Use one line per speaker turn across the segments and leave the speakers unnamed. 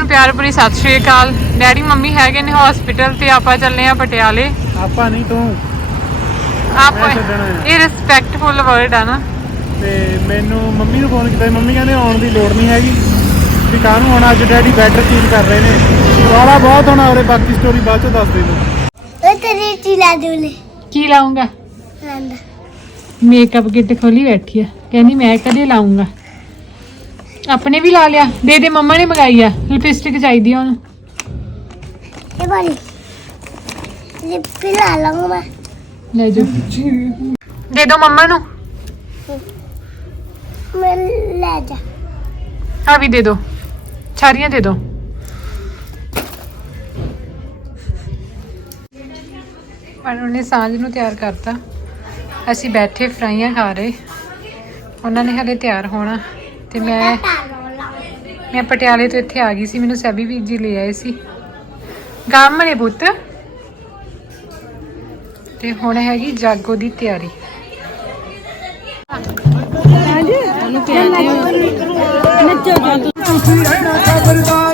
ਨੂੰ ਪਿਆਰ ਭਰੀ ਸਤਿ ਸ਼੍ਰੀ ਅਕਾਲ। ਡੈਡੀ ਮੰਮੀ ਹੈਗੇ ਨੇ ਹਸਪੀਟਲ ਤੇ ਆਪਾਂ ਚੱਲੇ ਆ ਪਟਿਆਲੇ।
ਆਪਾਂ ਨਹੀਂ ਤੂੰ।
ਆਪਾਂ
ਮੈਂ ਛੱਡਣਾ ਹੈ।
ਇਹ ਰਿਸਪੈਕਟਫੁਲ ਵਰਡ ਆ ਨਾ।
ਤੇ ਮੈਨੂੰ ਮੰਮੀ ਨੂੰ ਫੋਨ ਕੀਤਾ ਸੀ, ਮੰਮੀ ਕਹਿੰਦੇ ਆਉਣ ਦੀ ਲੋੜ ਨਹੀਂ ਹੈਗੀ। ਵੀ ਕਾਹਨੂੰ ਹੁਣ ਅੱਜ ਡੈਡੀ ਬੈਟਰ ਚੀਜ਼ ਕਰ ਰਹੇ ਨੇ। ਵਾਲਾ ਬਹੁਤ ਹੋਣਾ ਉਹਦੇ ਬਾਕੀ ਸਟੋਰੀ ਬਾਅਦ ਚ ਦੱਸ ਦੇ ਤੂੰ
ਉਹ ਤੇਰੀ ਚੀਲਾ ਦੂਲੇ
ਕੀ ਲਾਉਂਗਾ?
ਰੰਦਾ
ਮੇਕਅਪ ਕਿੱਟ ਖੋਲੀ ਬੈਠੀ ਆ। ਕਹਿੰਦੀ ਮੈਂ ਕਦੇ ਲਾਉਂਗਾ। ਆਪਣੇ ਵੀ ਲਾ ਲਿਆ। ਦੇ ਦੇ ਮੰਮਾ ਨੇ ਮੰਗਾਈ ਆ। ਲਿਪਸਟਿਕ ਚਾਹੀਦੀ ਆ ਉਹਨੂੰ।
ਇਹ ਬਾਰੀ ਲਿਪ ਲਾ ਲਾਂਗਾ ਮੈਂ।
ਲੈ ਜਾ ਦੇ ਦੋ ਮੰਮਾ ਨੂੰ।
ਮੈਂ ਲੈ ਜਾ।
ਆ ਵੀ ਦੇ ਦੋ। ਸਾਰੀਆਂ ਦੇ ਦੋ। ਪਰ ਉਹਨੇ ਸਾਂਝ ਨੂੰ ਤਿਆਰ ਕਰਤਾ। ਅਸੀਂ ਬੈਠੇ ਫਰਾਈਆਂ ਖਾ ਰਹੇ। ਉਹਨਾਂ ਨੇ ਹਲੇ ਤਿਆਰ ਹੋਣਾ। ਤੇ ਮੈਂ ਮੈਂ ਪਟਿਆਲੇ ਤੋਂ ਇੱਥੇ ਆ ਗਈ ਸੀ ਮੈਨੂੰ ਸੈਬੀ ਵੀਰ ਜੀ ਲੈ ਆਏ ਸੀ। ਗਾਮ ਨੇ ਪੁੱਤ। ਤੇ ਹੁਣ ਹੈਗੀ ਜਾਗੋ ਦੀ ਤਿਆਰੀ। ਆ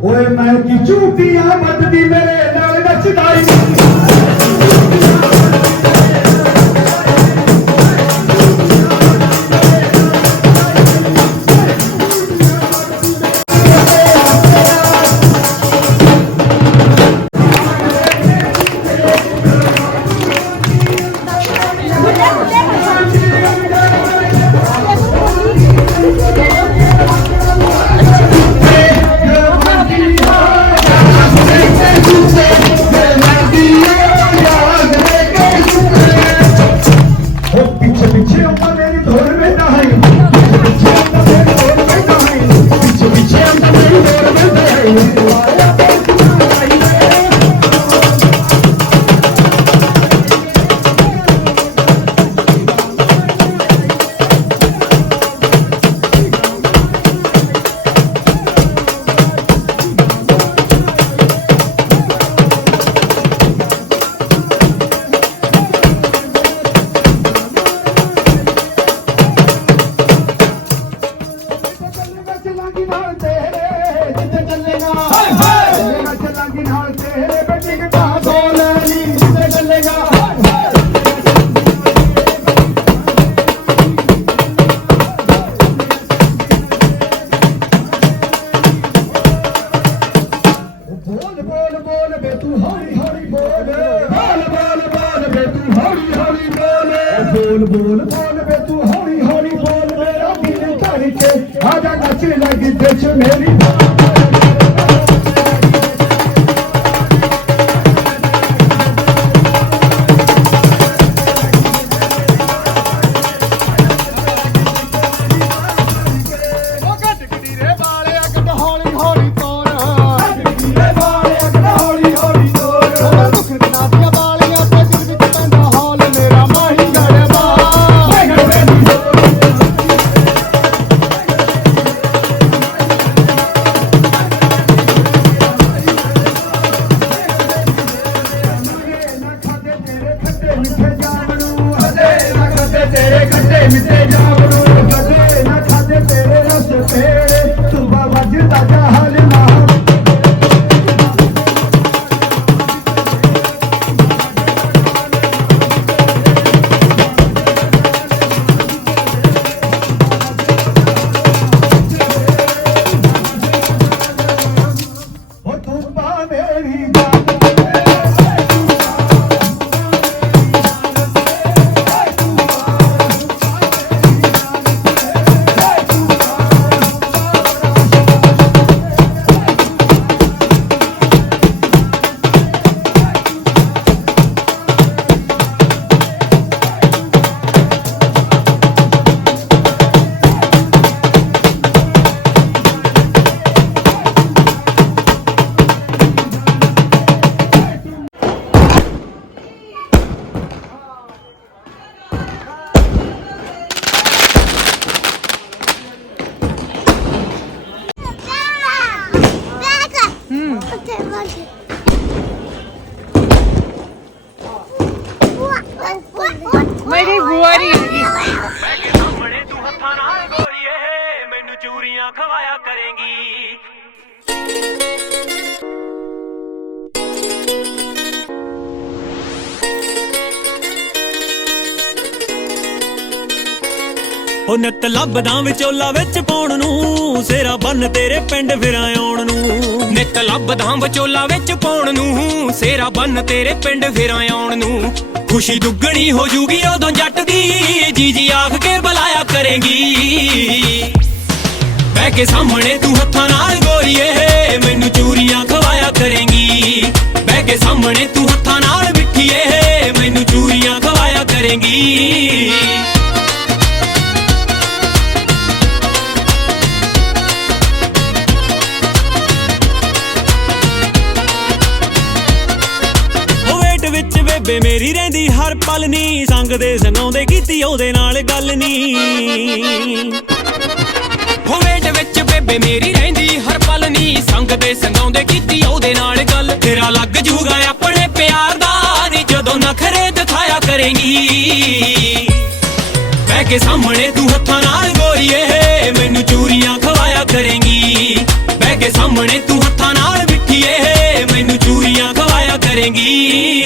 ਓਏ ਮੈਂ ਕੀ ਝੂਠੀ ਆ ਬੱਦਦੀ ਮੇਰੇ
ਨਾਲ ਨੱਚਦਾ ਹੀ বেতু
হরি হরি বলে বল বল বল
বেতু হরি হরি বলে বল বল বল বেতু হরি হরি বল মেরা দিল
তারিখে আজা নাচে লাগি দেশ মেরি ভাই ਤੇਰੇ
ਹੂੰ
ਉੱਥੇ ਬੈਠ
ਉਹ ਨਿੱਤ ਲੱਭਦਾ ਵਿਚੋਲਾ ਵਿੱਚ ਪਾਉਣ ਨੂੰ, ਸੇਰਾ ਬੰਨ ਤੇਰੇ ਪਿੰਡ ਫਿਰਾਂ ਆਉਣ ਨੂੰ। ਨਿੱਤ ਲੱਭਦਾ ਵਿਚੋਲਾ ਵਿੱਚ ਪਾਉਣ ਨੂੰ, ਸੇਰਾ ਬੰਨ ਤੇਰੇ ਪਿੰਡ ਫਿਰਾਂ ਆਉਣ ਨੂੰ। ਖੁਸ਼ੀ ਦੁੱਗਣੀ ਹੋ ਜੂਗੀ ਉਦੋਂ ਜੱਟ ਦੀ ਜੀ ਜੀ ਆਖ ਕੇ ਬੁਲਾਇਆ ਕਰੇਂਗੀ। ਬਹਿ ਕੇ ਸਾਹਮਣੇ ਤੂੰ ਹੱਥਾਂ ਨਾਲ ਗੋਰੀਏ, ਮੈਨੂੰ ਚੂਰੀਆਂ ਖਵਾਇਆ ਕਰੇਗੀ। ਬਹਿ ਕੇ ਸਾਹਮਣੇ ਤੂੰ ਹੱਥਾਂ ਨਾਲ ਮਿੱਠੀਏ, ਮੈਨੂੰ ਚੂਰੀਆਂ ਖਵਾਇਆ ਕਰੇਗੀ। ਬੇਬੇ ਮੇਰੀ ਰਹਿੰਦੀ ਹਰ ਪਲ ਨੀ ਸੰਗ ਦੇ ਸੰਗਾਉਂਦੇ ਕੀਤੀ ਉਹਦੇ ਨਾਲ ਗੱਲ ਨੀ। ਉਹ ਵੇਟ ਵਿੱਚ ਬੇਬੇ ਮੇਰੀ ਰਹਿੰਦੀ ਹਰ ਪਲ ਨੀ ਸੰਗ ਦੇ ਸੰਗਾਉਂਦੇ ਕੀਤੀ ਉਹਦੇ ਨਾਲ ਗੱਲ। ਤੇਰਾ ਲੱਗ ਜੂਗਾ ਆਪਣੇ ਪਿਆਰ ਦਾ ਨੀ, ਜਦੋਂ ਨਖਰੇ ਦਿਖਾਇਆ ਕਰੇਂਗੀ। ਬਹਿ ਕੇ ਸਾਹਮਣੇ ਤੂੰ ਹੱਥਾਂ ਨਾਲ ਗੋਰੀਏ, ਮੈਨੂੰ ਚੂਰੀਆਂ ਖਵਾਇਆ ਕਰੇਂਗੀ। ਬਹਿ ਕੇ ਸਾਹਮਣੇ ਤੂੰ ਹੱਥਾਂ ਨਾਲ ਮਿੱਠੀਏ, ਮੈਨੂੰ ਚੂਰੀਆਂ ਖਵਾਇਆ ਕਰੇਂਗੀ।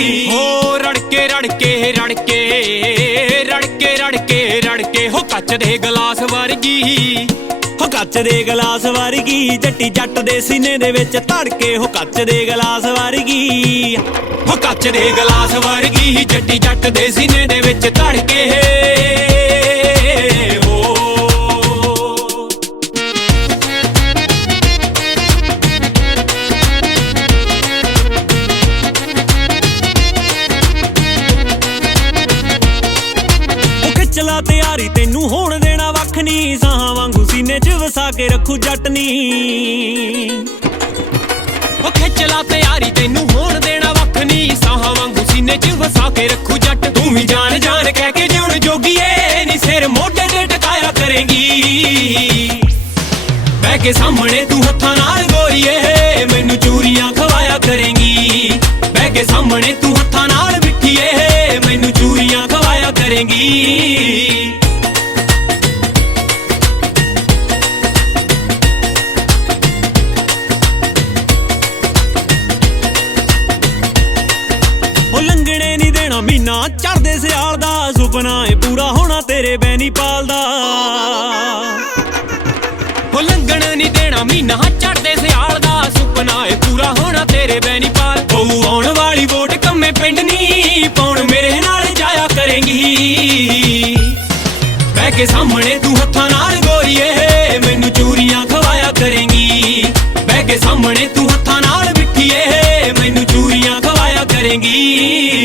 ਰੜਕੇ ਰੜਕੇ ਰੜਕੇ ਰੜਕੇ ਰੜਕੇ। ਹੋ ਕੱਚ ਦੇ ਗਲਾਸ ਵਰਗੀ, ਹੋ ਕੱਚ ਦੇ ਗਲਾਸ ਵਰਗੀ। ਜੱਟੀ ਜੱਟ ਦੇ ਸੀਨੇ ਦੇ ਵਿੱਚ ਧੜਕੇ ਹੋ ਕੱਚ ਦੇ ਗਲਾਸ ਵਰਗੀ। ਹੋ ਕੱਚ ਦੇ ਗਲਾਸ ਵਰਗੀ, ਜੱਟੀ ਜੱਟ ਦੇ ਸੀਨੇ ਦੇ ਵਿੱਚ ਧੜਕੇ ਕੇ ਰੱਖੂ ਜੱਟ ਨੀ ਉਹ ਖਿੱਚਲਾ ਤਿਆਰੀ, ਤੈਨੂੰ ਹੋਣ ਦੇਣਾ ਵੱਖ ਨਹੀਂ। ਸਾਹਾਂ ਵਾਂਗੂ ਸੀਨੇ 'ਚ ਵਸਾ ਕੇ ਰੱਖੂ ਜੱਟ। ਤੂੰ ਵੀ ਜਾਣ ਜਾਣ ਕਹਿ ਕੇ ਜਿਉਣ ਜੋਗੀਏ ਨੀ ਸਿਰ ਮੋਢੇ ਤੇ ਟਕਾਇਆ ਕਰੇਂਗੀ। ਬਹਿ ਕੇ ਸਾਹਮਣੇ ਤੂੰ ਹੱਥਾਂ ਨਾਲ ਗੋਰੀਏ। ਮੈਨੂੰ ਚੂਰੀਆਂ ਖਵਾਇਆ ਕਰੇਂਗੀ। ਬਹਿ ਕੇ ਸਾਹਮਣੇ ਤੂੰ ਹੱਥਾਂ ਨਾਲ ਮਿੱਠੀਏ। ਮੈਨੂੰ ਚੂਰੀਆਂ ਖਵਾਇਆ ਕਰੇਂਗੀ। ਲੈਣਾ ਮਹੀਨਾ ਚੜਦੇ ਸਿਆਲ ਦਾ ਸੁਪਨਾ ਏ ਪੂਰਾ ਹੋਣਾ ਤੇਰੇ ਬੈਨੀ ਪਾਲ ਦਾ। ਹੋ ਲੰਗਣ ਨਹੀਂ ਦੇਣਾ ਮਹੀਨਾ ਚੜਦੇ ਸਿਆਲ ਦਾ ਸੁਪਨਾ ਏ ਪੂਰਾ ਹੋਣਾ ਤੇਰੇ ਬੈਨੀ ਪਾਲ ਹੋਊ ਆਉਣ ਵਾਲੀ ਵੋਟ ਕੰਮੇ ਪਿੰਡ ਨਹੀਂ ਪਾਉਣ ਮੇਰੇ ਨਾਲ ਜਾਇਆ ਕਰੇਗੀ। ਬਹਿ ਕੇ ਸਾਹਮਣੇ ਤੂੰ ਹੱਥਾਂ ਨਾਲ ਗੋਰੀਏ, ਮੈਨੂੰ ਚੂਰੀਆਂ ਖਵਾਇਆ ਕਰੇਗੀ। ਬਹਿ ਕੇ ਸਾਹਮਣੇ ਤੂੰ ਹੱਥਾਂ ਨਾਲ ਬਿੱਠੀਏ ਮੈਨੂੰ ਚੂਰੀਆਂ ਖਵਾਇਆ ਕਰੇਗੀ।